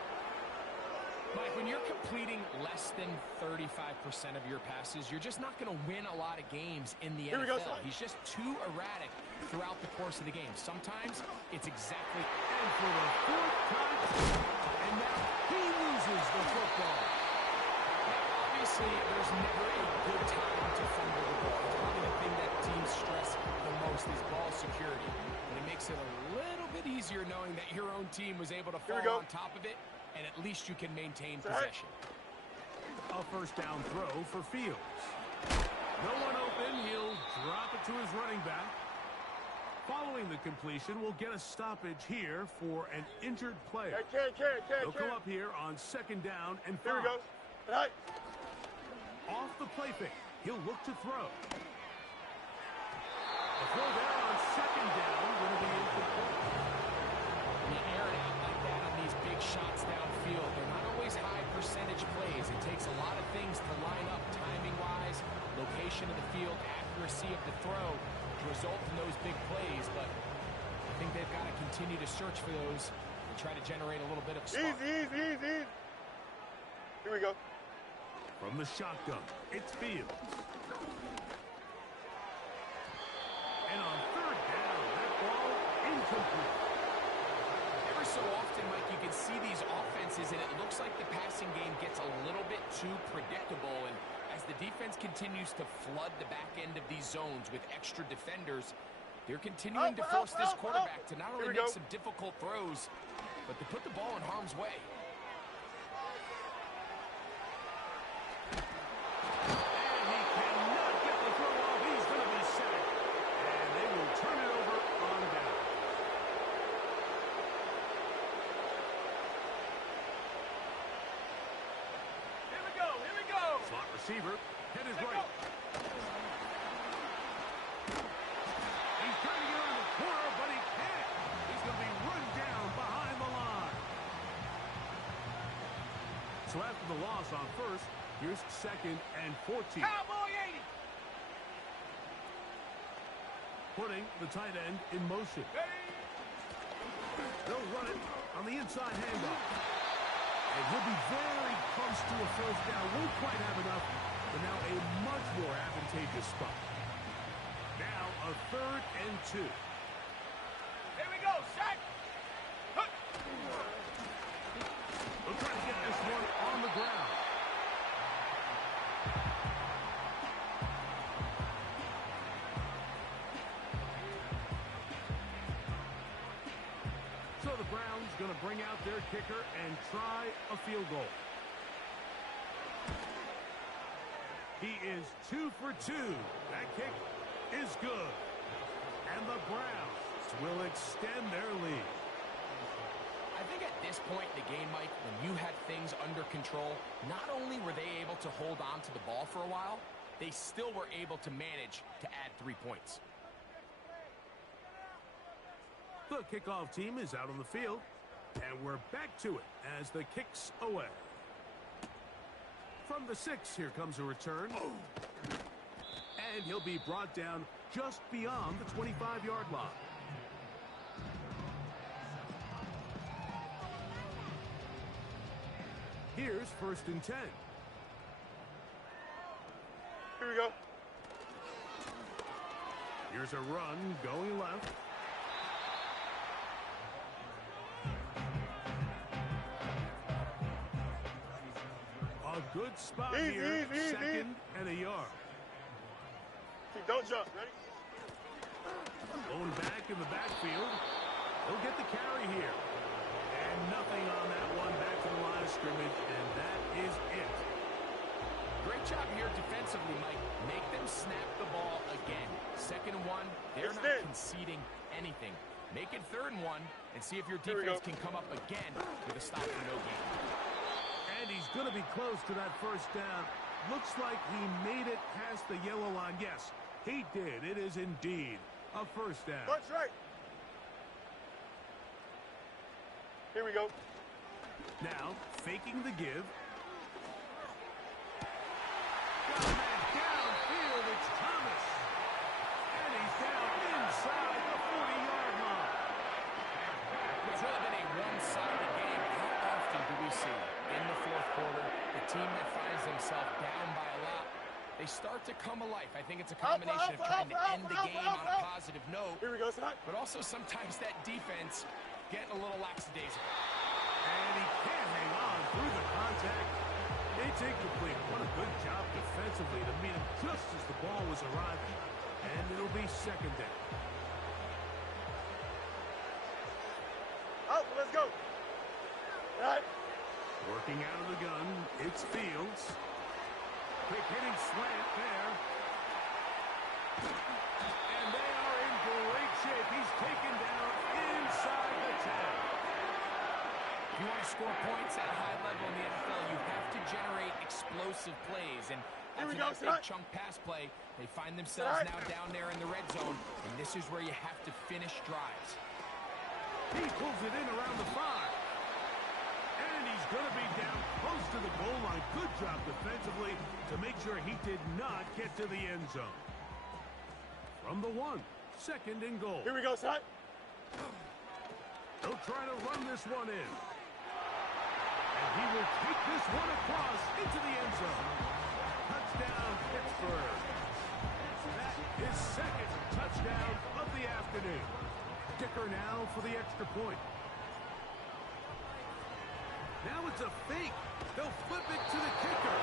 Mike, when you're completing less than 35% of your passes, you're just not going to win a lot of games in the NFL. He's just too erratic throughout the course of the game. Sometimes it's exactly... And for the 4th time, and now he loses the football. Obviously, there's never a good time to fumble the ball. It's probably the thing that teams stress the most is ball security. But it makes it a little bit easier knowing that your own team was able to fall on top of it, and at least you can maintain possession. A 1st down throw for Fields. No one open. He'll drop it to his running back. Following the completion, we'll get a stoppage here for an injured player. He'll come up here on 2nd down and 5. Here we go. Right. Off the play fake. He'll look to throw. The throw there on 2nd down going to be incomplete. When you air it out like that on these big shots downfield, they're not always high percentage plays. It takes a lot of things to line up timing-wise, location of the field, accuracy of the throw to result in those big plays. But I think they've got to continue to search for those and try to generate a little bit of spark. Easy. Here we go. From the shotgun, it's Fields. And on 3rd down, that ball incomplete. Every so often, Mike, you can see these offenses, and it looks like the passing game gets a little bit too predictable. And as the defense continues to flood the back end of these zones with extra defenders, they're continuing to force this quarterback to not only make some difficult throws, but to put the ball in harm's way. And he cannot get the throw off. He's going to be So after the loss on first, here's 2nd and 14. Cowboy 80. Putting the tight end in motion. They'll run it on the inside handoff. And he'll be very close to a first down. Won't quite have enough, but now a much more advantageous spot. Now a 3rd and 2. Here we go, Shaq. They'll try to get this one on the ground. So the Browns going to bring out their kicker and try a field goal. He is 2 for 2. That kick is good. And the Browns will extend their lead. I think at this point in the game, Mike, when you had things under control, not only were they able to hold on to the ball for a while, they still were able to manage to add 3 points. The kickoff team is out on the field, and we're back to it as the kick's away. From the 6, here comes a return. And he'll be brought down just beyond the 25-yard line. Here's 1st and 10. Here we go. Here's a run going left. A good spot here. 2nd and a yard. Don't jump. Ready? Going back in the backfield. He'll get the carry here. And nothing on that one. Back to the line of scrimmage, and that is it. Great job here defensively, Mike. Make them snap the ball again. 2nd and 1, they're not conceding anything. Make it 3rd and 1, and see if your defense can come up again with a stop for no gain. And he's going to be close to that first down. Looks like he made it past the yellow line. Yes, he did. It is indeed a first down. That's right. Here we go. Now, faking the give. Got a man downfield. It's Thomas. And he's down inside the 40-yard line. It's really been a one-sided game. How often do we see in the 4th quarter the team that finds themselves down by a lot, they start to come alive? I think it's a combination of trying to end the game on a positive note. Here we go, son. But also sometimes that defense getting a little lackadaisical. And he can't hang on through the contact. It's incomplete. What a good job defensively to meet him just as the ball was arriving. And it'll be 2nd down. Out, let's go. All right. Working out of the gun, it's Fields. Quick hitting slant there. And they are in great shape. He's taken down inside the 10. If you want to score points at a high level in the NFL, you have to generate explosive plays. And after that big chunk pass play, they find themselves now down there in the red zone. And this is where you have to finish drives. He pulls it in around the 5. And he's going to be down close to the goal line. Good job defensively to make sure he did not get to the end zone. From the 1, 2nd and goal. Here we go, son. They'll try to run this one in. And he will take this one across into the end zone. Touchdown, Pittsburgh. That is 2nd touchdown of the afternoon. Kicker now for the extra point. Now it's a fake. They'll flip it to the kicker.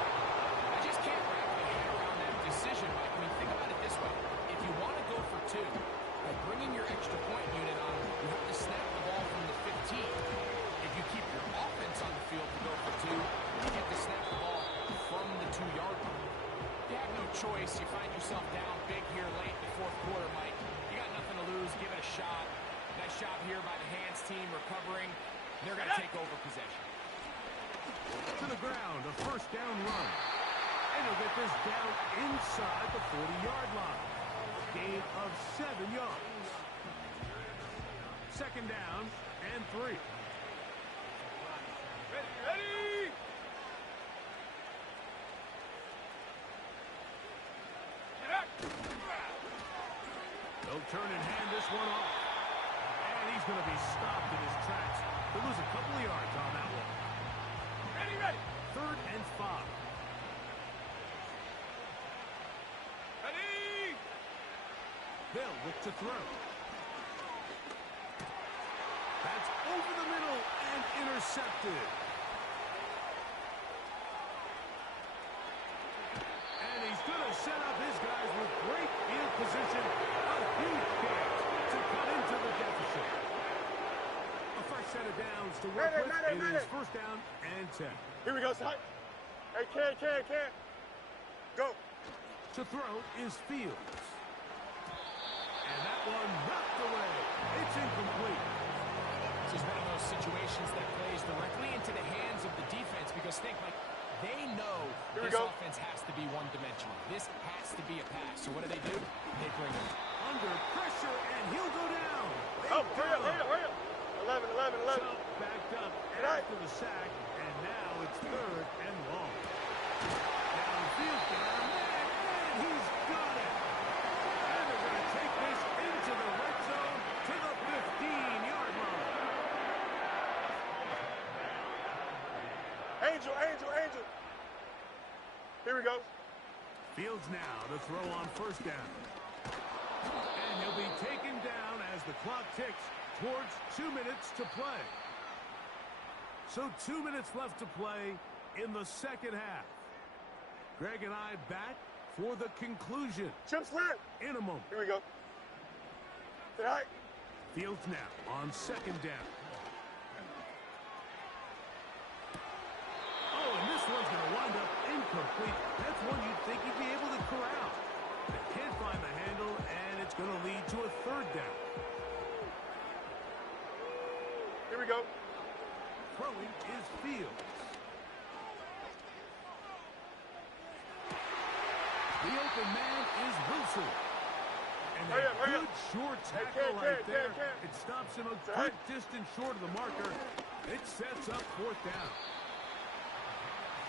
I just can't wrap my head around that decision, Mike. When you think about it this way, if you want to go for 2, by bringing your extra point unit on, you have to snap the ball from the 15. If you keep your offense on the field to go for 2, you get to snap the ball from the 2-yard line. You have no choice. You find yourself down big here late in the 4th quarter, Mike. You got nothing to lose. Give it a shot. Nice job here by the hands team recovering. They're going to take over possession. To the ground, a first down run. And he'll get this down inside the 40-yard line. Gain of 7 yards. 2nd down and 3. Ready, ready. He'll turn and hand this one off. And he's going to be stopped in his tracks. He'll lose a couple of yards on that one. Ready, ready. 3rd and 5. Ready. They'll look to throw. That's over the middle and intercepted. And he's going to set up his guys with great field position. A huge chance to cut into the deficit. A fresh set of downs to work with. It is 1st down and 10. Here we go, son. Hey, can. Go. To throw is Fields. And that one knocked away. It's incomplete. This is one of those situations that plays directly into the hands of the defense because think, like, they know this offense has to be one-dimensional. This has to be a pass. So what do? They bring him under pressure, and he'll go down. Hurry up. 11. So backed up after the sack, and now it's 3rd and long. Downfield down, and he's got it. And they're going to take this into the red zone to the 15-yard line. Angel. Here we go. Fields now to throw on 1st down. And he'll be taken down as the clock ticks towards 2 minutes to play. So 2 minutes left to play in the 2nd half. Greg and I back for the conclusion. Chip slant. In a moment. Here we go. Say hi. Fields now on 2nd down. Oh, and this one's going to wind up incomplete. That's one you'd think he'd be able to corral. They can't find the handle, and it's going to lead to a 3rd down. Here we go. Throwing is Fields. The open man is Wilson. And a good short tackle right there. It stops him a good distance short of the marker. It sets up 4th down.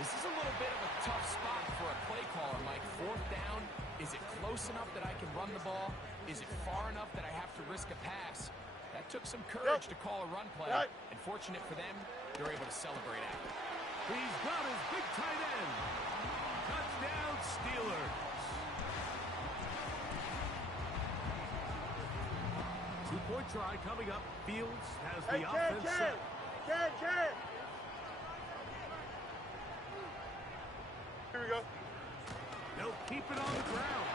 This is a little bit of a tough spot for a play caller, Mike. 4th down, is it close enough that I can run the ball? Is it far enough that I have to risk a pass? That took some courage to call a run play. And fortunate for them, they're able to celebrate after. He's got his big tight end. Touchdown, Steelers. 2-point try coming up. Fields has the offense set. Can. Here we go. They'll keep it on the ground.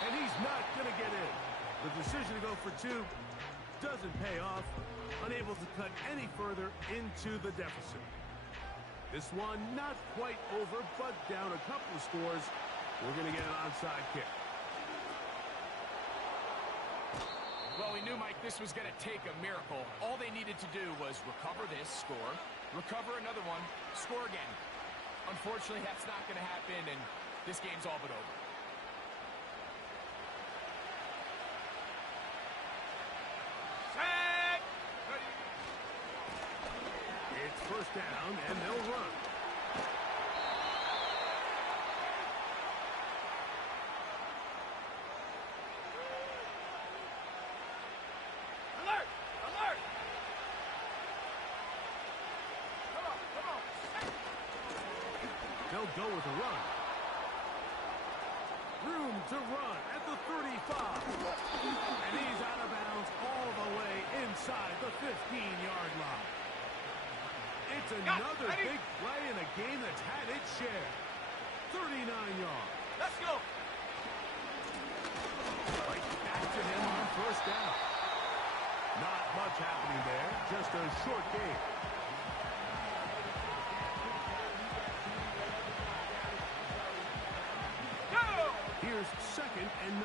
And he's not going to get in. The decision to go for 2 doesn't pay off. Unable to cut any further into the deficit. This one not quite over, but down a couple of scores. We're going to get an onside kick. Well, we knew, Mike, this was going to take a miracle. All they needed to do was recover this, score, recover another one, score again. Unfortunately, that's not going to happen, and this game's all but over. Set. It's 1st down, and they'll run. Alert. They'll go with a run. Room to run at the 35. And he's out of bounds all the way inside the 15-yard line. It's another big play in a game that's had its share. 39 yards. Let's go. Right back to him on 1st down. Not much happening there. Just a short game. Here's 2nd and 9.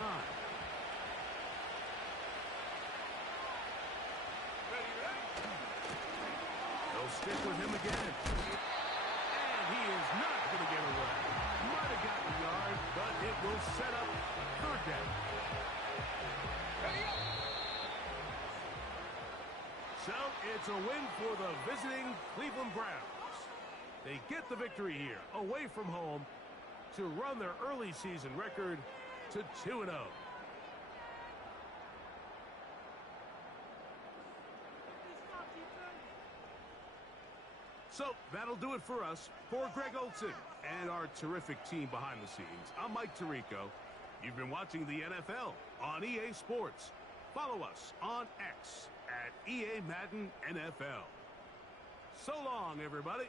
They'll stick with him again. And he is not going to get away. Might have gotten a yard, but it will set up 3rd down. So it's a win for the visiting Cleveland Browns. They get the victory here, away from home, to run their early season record to 2-0. So that'll do it for us. For Greg Olson and our terrific team behind the scenes, I'm Mike Tirico. You've been watching the NFL on EA Sports. Follow us on X at EA Madden NFL. So long, everybody.